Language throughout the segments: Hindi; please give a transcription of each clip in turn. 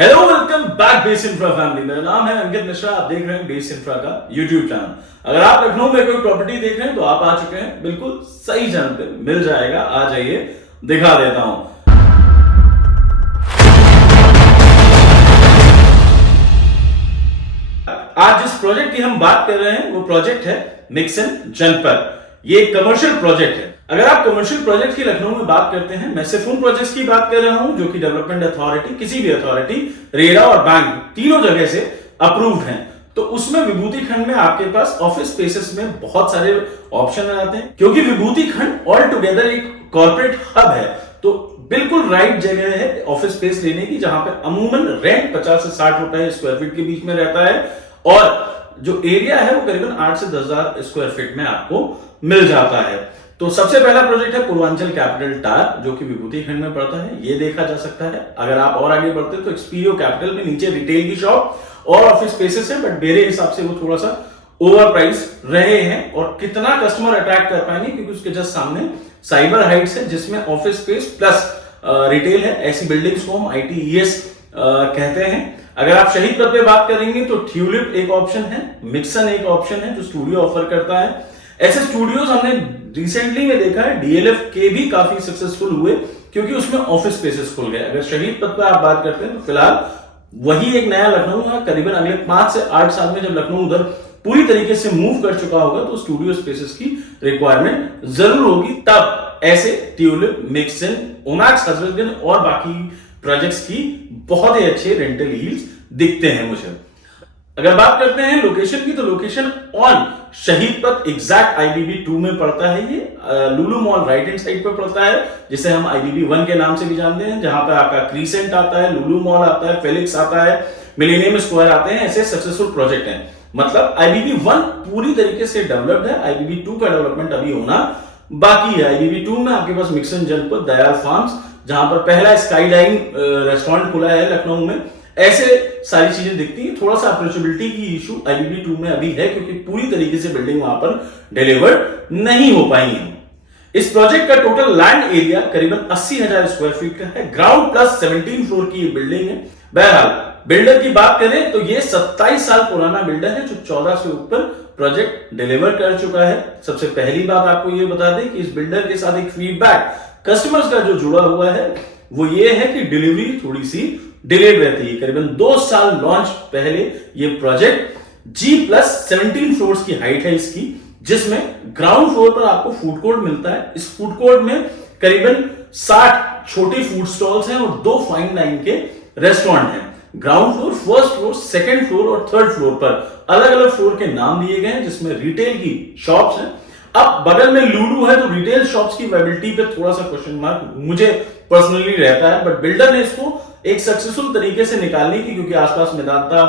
Hello welcome back base infra family. मेरा नाम है अंकित मिश्रा। आप देख रहे हैं बेस इंफ्रा का यूट्यूब चैनल। अगर आप लखनऊ में कोई प्रॉपर्टी देख रहे हैं तो आप आ चुके हैं बिल्कुल सही चैनल पे। मिल जाएगा, आ जाइए, दिखा देता हूं। आज जिस प्रोजेक्ट की हम बात कर रहे हैं वो प्रोजेक्ट है मिक्सन जनपद। ये एक कमर्शियल प्रोजेक्ट है। अगर आप कमर्शियल प्रोजेक्ट की लखनऊ में बात करते हैं, मैं सिर्फ उन प्रोजेक्ट्स की बात कर रहा हूं जो कि डेवलपमेंट अथॉरिटी, किसी भी अथॉरिटी, रेरा और बैंक तीनों जगह से अप्रूव्ड हैं। तो उसमें विभूति खंड में आपके पास ऑफिस स्पेसेस में बहुत सारे ऑप्शन आते हैं, क्योंकि विभूति खंड ऑल टुगेदर एक कॉर्पोरेट हब है। तो बिल्कुल राइट जगह है ऑफिस स्पेस लेने की, जहां पे अमूमन रेंट 50 से 60 रुपए स्क्वायर फीट के बीच में रहता है और जो एरिया है वो करीबन 8 से 10,000 स्क्वायर फीट में आपको मिल जाता है। तो सबसे पहला प्रोजेक्ट है पूर्वांचल कैपिटल टावर, जो कि विभूति खंड में पड़ता है। ये देखा जा सकता है। अगर आप और आगे बढ़ते हैं तो एक्सपीरियो कैपिटल में नीचे रिटेल की शॉप और ऑफिस स्पेसेस है, बट मेरे हिसाब से वो थोड़ा सा ओवर प्राइस रहे हैं। और कितना कस्टमर अट्रैक्ट कर पाएंगे, क्योंकि उसके जस्ट सामने साइबर हाइट्स है जिसमें ऑफिस स्पेस प्लस रिटेल है। ऐसी बिल्डिंग्स को हम ITES कहते हैं। अगर आप शहीद पथ पे बात करेंगे तो ट्यूलिप एक ऑप्शन है, मिक्सन एक ऑप्शन है जो स्टूडियो ऑफर करता है। ऐसे स्टूडियोज हमने रिसेंटली में देखा है, DLF के भी काफी सक्सेसफुल हुए क्योंकि उसमें ऑफिस स्पेसेस खुल गए। अगर शहीद पथ पे आप बात करते हैं तो फिलहाल वही एक नया लखनऊ है। करीबन अगले 5 से 8 साल में जब लखनऊ उधर पूरी तरीके से मूव कर चुका होगा तो स्टूडियो स्पेसेस की रिक्वायरमेंट जरूर होगी। तब ऐसे ट्यूलिप, मिक्सन, ओमैक्स, हजरतगंज और बाकी प्रोजेक्ट्स की बहुत ही अच्छे रेंटल यील्ड्स दिखते हैं मुझे। अगर बात करते हैं लोकेशन की, तो लोकेशन ऑन शहीद पथ एग्जैक्ट IBB 2 में पड़ता है। ये लुलु मॉल राइट हैंड साइड पर पड़ता है, जिसे हम IBB 1 के नाम से भी जानते हैं, जहां पर आपका क्रीसेंट आता है, लुलु मॉल आता है, फेलिक्स आता है, मिलेनियम स्क्वायर आते हैं। ऐसे सक्सेसफुल प्रोजेक्ट हैं। मतलब IBB 1 पूरी तरीके से डेवलप्ड है, IBB 2 का डेवलपमेंट अभी होना बाकी है। IBB 2 में आपके पास मिक्सन जनपद, दयाल फार्म्स, जहां पर पहला स्काईलाइन रेस्टोरेंट खुला है लखनऊ में। ऐसे सारी चीजें दिखती हैं। थोड़ा सा अप्रोचेबिलिटी की इशू IBB 2 में अभी है, क्योंकि पूरी तरीके से बिल्डिंग वहां पर डिलीवर्ड नहीं हो पाई है। इस प्रोजेक्ट का टोटल लैंड एरिया करीबन 80,000 स्क्वायर फीट का है। ग्राउंड प्लस 17 फ्लोर की ये बिल्डिंग है। बहरहाल बिल्डर की बात करें तो ये 27 साल पुराना बिल्डर है जो 14 से ऊपर प्रोजेक्ट डिलीवर कर चुका है। सबसे पहली बात आपको ये बता दें कि इस बिल्डर के साथ एक फीडबैक कस्टमर्स का जो जुड़ा हुआ है वो ये है कि डिलीवरी थोड़ी सी डिलेड रहती है। करीबन 2 साल लॉन्च पहले ये प्रोजेक्ट G+17 फ्लोर्स की हाइट है इसकी, जिसमें ग्राउंड फ्लोर पर आपको फूड कोर्ट मिलता है। इस फूड कोर्ट में करीबन 60 छोटे फूड स्टॉल्स हैं और 2 फाइन लाइन के रेस्टोरेंट हैं। Ground floor, first floor, second floor और थर्ड फ्लोर पर अलग अलग फ्लोर के नाम दिए गए हैं, जिसमें रिटेल की शॉप्स हैं। अब बगल में लुलु है तो रिटेल शॉप्स की वेबिलिटी पे थोड़ा सा क्वेश्चन मार्क मुझे पर्सनली रहता है, बट बिल्डर ने इसको एक सक्सेसफुल तरीके से निकालने की, क्योंकि आसपास मेदांता,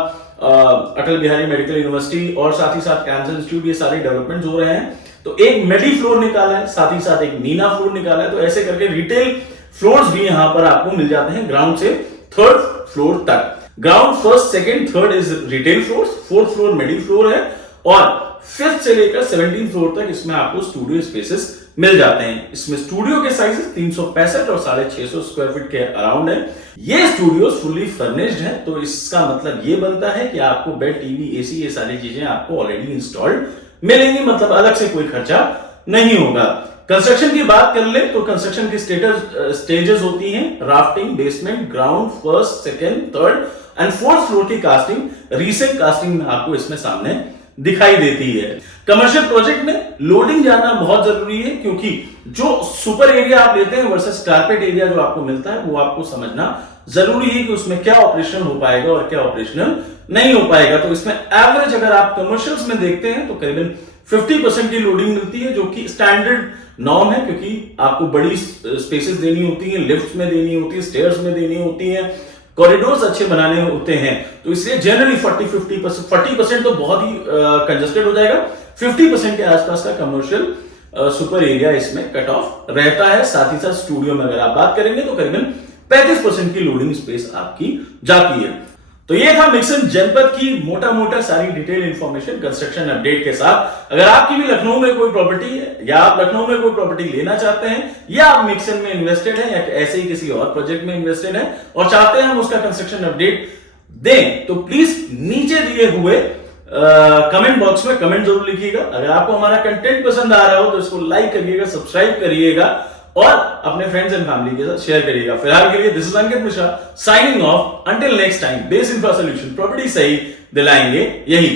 अटल बिहारी मेडिकल यूनिवर्सिटी और साथ ही साथ कैंसर इंस्टीट्यूट, ये सारे डेवलपमेंट हो रहे हैं। तो एक मेडी फ्लोर निकाला है, साथ ही साथ एक मीना फ्लोर निकाला है। तो ऐसे करके रिटेल फ्लोर्स भी यहां पर आपको मिल जाते हैं ग्राउंड से थर्ड फ्लोर तक। Ground, first, second, third is retail floor, fourth floor मेडी फ्लोर है और फिफ्थ से लेकर 17 फ्लोर तक इसमें आपको स्टूडियो स्पेसेस मिल जाते हैं। इसमें स्टूडियो के साइजेस 365 और 650 स्क्वायर फीट के अराउंड है। ये स्टूडियोज फुल्ली फर्निश्ड है, तो इसका मतलब ये बनता है कि आपको बेड, टीवी, AC, ये सारी चीजें आपको ऑलरेडी इंस्टॉल्ड मिलेंगी। मतलब अलग से कोई खर्चा नहीं होगा। कंस्ट्रक्शन की बात कर ले तो कंस्ट्रक्शन की स्टेजेस होती हैं: rafting, basement, ground, first, second, third and fourth floor की कास्टिंग, रीसेंट कास्टिंग में आपको इसमें सामने दिखाई देती है। कमर्शियल प्रोजेक्ट में लोडिंग जानना बहुत जरूरी है, क्योंकि जो सुपर एरिया आप लेते हैं वर्सेस कारपेट एरिया जो आपको मिलता है, वो आपको समझना जरूरी है कि उसमें क्या ऑपरेशन हो पाएगा और क्या ऑपरेशनल नहीं हो पाएगा। तो इसमें एवरेज अगर आप कमर्शियल्स में देखते हैं तो करीबन 50% की लोडिंग मिलती है, जो कि स्टैंडर्ड नॉर्म है, क्योंकि आपको बड़ी स्पेसेस देनी होती है, लिफ्ट में देनी होती है, स्टेयर्स में देनी होती है, कॉरिडोर्स अच्छे बनाने होते हैं। तो इसलिए जनरली 40% तो बहुत ही कंजस्टेड हो जाएगा। 50% के आसपास का कमर्शियल सुपर एरिया इसमें कट ऑफ रहता है। साथ ही साथ स्टूडियो में अगर आप बात करेंगे तो करीबन 35% की लोडिंग स्पेस आपकी जाती है। तो ये था मिक्सन जनपद की मोटा मोटा सारी डिटेल इंफॉर्मेशन कंस्ट्रक्शन अपडेट के साथ। अगर आपकी भी लखनऊ में कोई प्रॉपर्टी है या आप लखनऊ में कोई प्रॉपर्टी लेना चाहते हैं या आप मिक्सन में इन्वेस्टेड हैं या ऐसे ही किसी और प्रोजेक्ट में इन्वेस्टेड हैं और चाहते हैं हम उसका कंस्ट्रक्शन अपडेट दें, तो प्लीज नीचे दिए हुए कमेंट बॉक्स में कमेंट जरूर लिखिएगा। अगर आपको हमारा कंटेंट पसंद आ रहा हो तो इसको लाइक करिएगा, सब्सक्राइब करिएगा और अपने फ्रेंड्स एंड फैमिली के साथ शेयर करिएगा। फिलहाल के लिए this is Ankit Mishra signing off. Until next time, base infra solution, property सही दिलाएंगे यही।